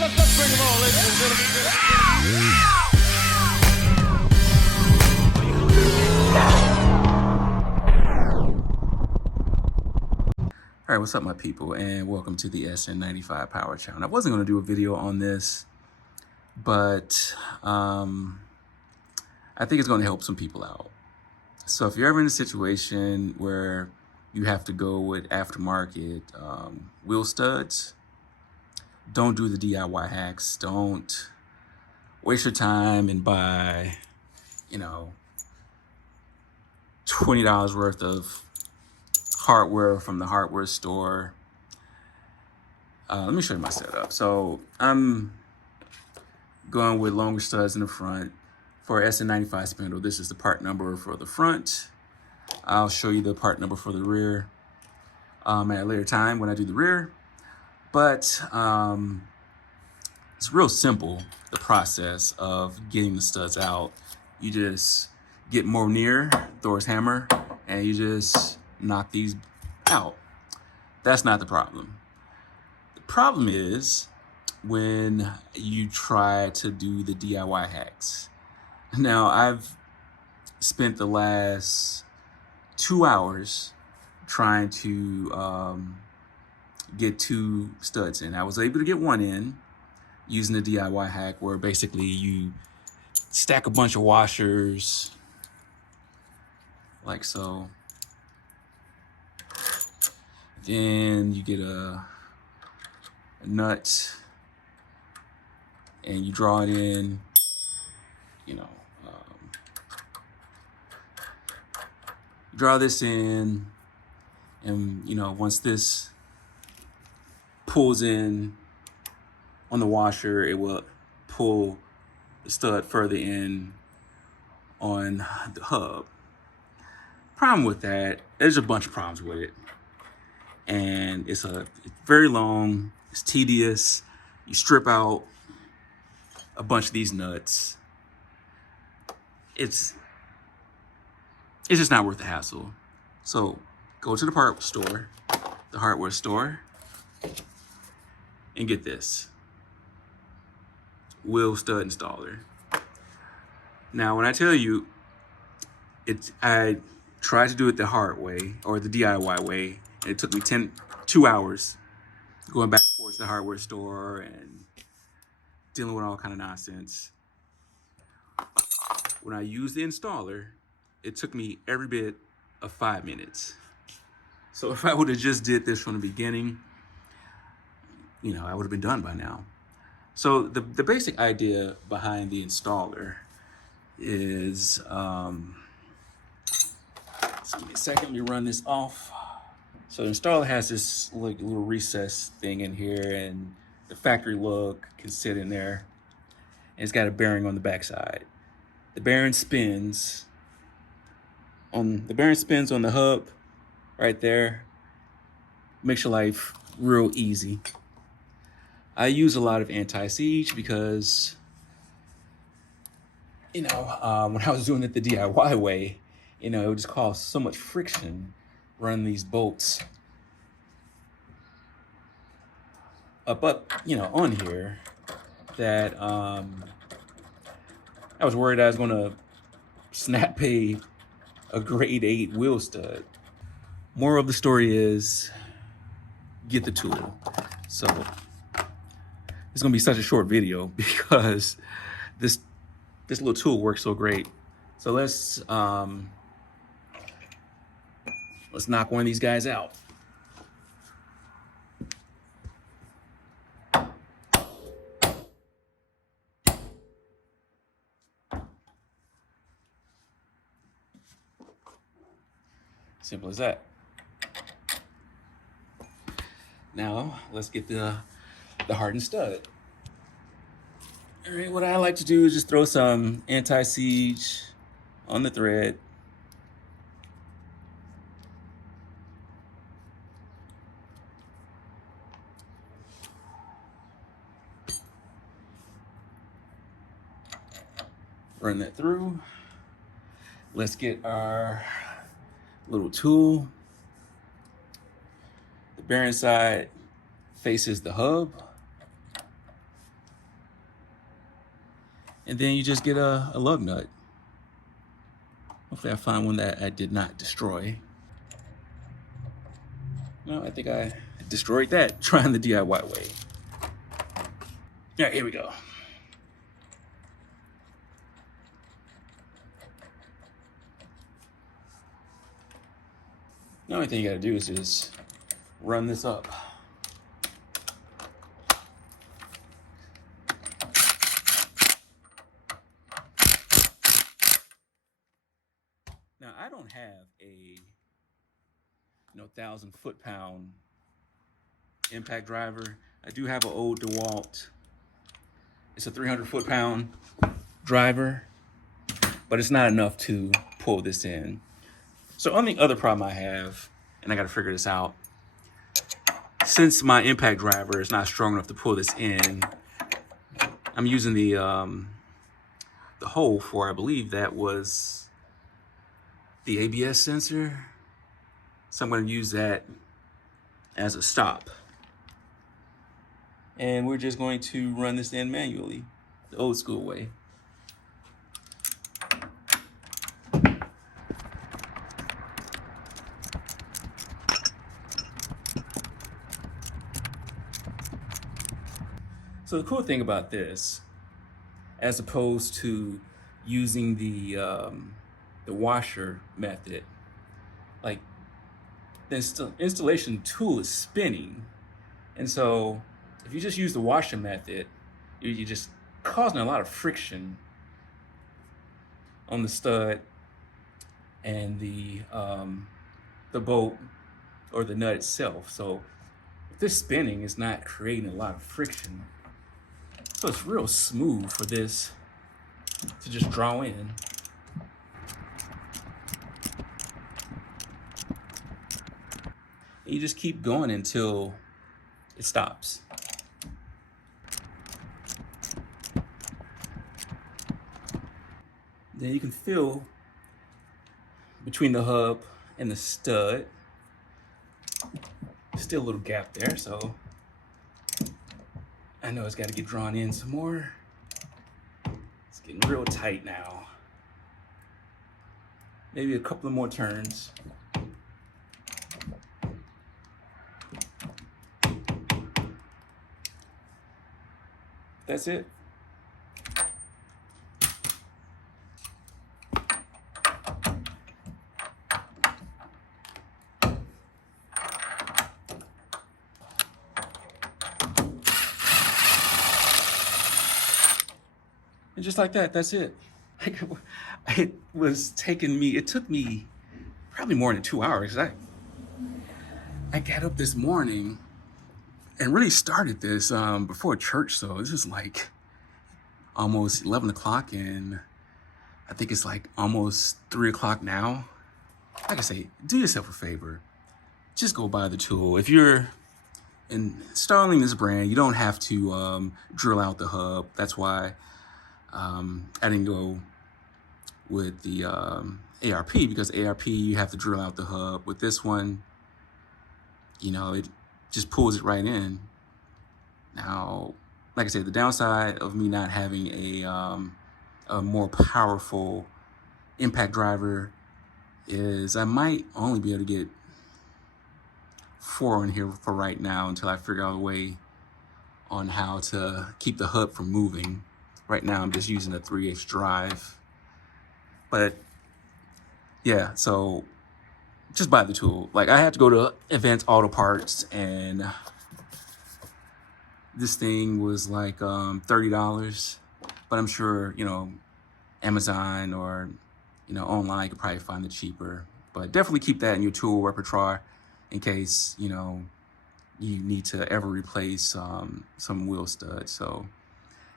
Let's bring them on, ladies and gentlemen. All right, what's up, my people, and welcome to the SN95 Power Channel. I wasn't going to do a video on this, but I think it's going to help some people out. So if you're ever in a situation where you have to go with aftermarket wheel studs, don't do the DIY hacks. Don't waste your time and buy, $20 worth of hardware from the hardware store. Let me show you my setup. So I'm going with longer studs in the front for SN95 spindle. This is the part number for the front. I'll show you the part number for the rear at a later time when I do the rear. But it's real simple, the process of getting the studs out. You just get more near Thor's hammer and you just knock these out. That's not the problem. The problem is when you try to do the DIY hacks. Now, I've spent the last 2 hours trying to get 2 studs in. I was able to get one in using the DIY hack where basically you stack a bunch of washers like so. Then you get a nut and you draw it in, draw this in, and once this pulls in on the washer, it will pull the stud further in on the hub. Problem with that, there's a bunch of problems with it. And it's very long, it's tedious. You strip out a bunch of these nuts. It's just not worth the hassle. So go to the part store, the hardware store, and get this wheel stud installer. Now, when I tell you, I tried to do it the hard way or the DIY way. And it took me 2 hours going back and forth to the hardware store and dealing with all kind of nonsense. When I used the installer, it took me every bit of 5 minutes. So if I would have just did this from the beginning, I would have been done by now. So the basic idea behind the installer is, just give me a second, let me run this off. So the installer has this little recess thing in here, and the factory lug can sit in there. And it's got a bearing on the backside. The bearing spins on the hub right there. Makes your life real easy. I use a lot of anti-siege because, when I was doing it the DIY way, it would just cause so much friction running these bolts up, on here that I was worried I was gonna snap a grade 8 wheel stud. Moral of the story is get the tool. So it's gonna be such a short video because this little tool works so great. So let's knock one of these guys out. Simple as that. Now let's get the hardened stud. All right, what I like to do is just throw some anti-siege on the thread. Run that through. Let's get our little tool. The bearing side faces the hub. And then you just get a lug nut. Hopefully I find one that I did not destroy. No, I think I destroyed that trying the DIY way. All right, here we go. The only thing you gotta do is just run this up. Now, I don't have a 1,000 foot-pound impact driver. I do have an old DeWalt. It's a 300 foot-pound driver, but it's not enough to pull this in. So only other problem I have, and I got to figure this out, since my impact driver is not strong enough to pull this in, I'm using the hole for, I believe that was the ABS sensor. So I'm going to use that as a stop. And we're just going to run this in manually, the old school way. So the cool thing about this, as opposed to using the washer method, like the installation tool is spinning, and so if you just use the washer method, you're just causing a lot of friction on the stud and the bolt or the nut itself. So if this spinning is not creating a lot of friction. So it's real smooth for this to just draw in. And you just keep going until it stops. Then you can feel between the hub and the stud. Still a little gap there, so I know it's got to get drawn in some more. It's getting real tight now. Maybe a couple of more turns. That's it. And just like that, that's it. It took me probably more than 2 hours. I got up this morning and really started this before church, so this is like almost 11 o'clock, and I think it's like almost 3 o'clock now. Like I say, do yourself a favor. Just go buy the tool. If you're installing this brand, you don't have to drill out the hub. That's why I didn't go with the ARP, because ARP, you have to drill out the hub. With this one, it just pulls it right in. Now, like I said, the downside of me not having a more powerful impact driver is I might only be able to get 4 in here for right now until I figure out a way on how to keep the hub from moving. Right now, I'm just using a 3/8 drive. But yeah, so just buy the tool. Like, I had to go to Advanced Auto Parts, and this thing was like $30. But I'm sure, Amazon or, online, you could probably find it cheaper. But definitely keep that in your tool repertoire in case, you need to ever replace some wheel studs. So,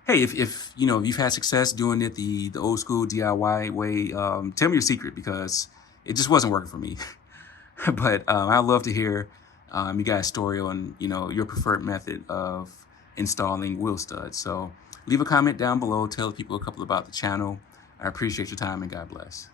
hey, if you've had success doing it the old school DIY way, tell me your secret, because it just wasn't working for me. But I'd love to hear you guys' story on your preferred method of installing wheel studs. So leave a comment down below, tell people a couple about the channel. I appreciate your time, and God bless.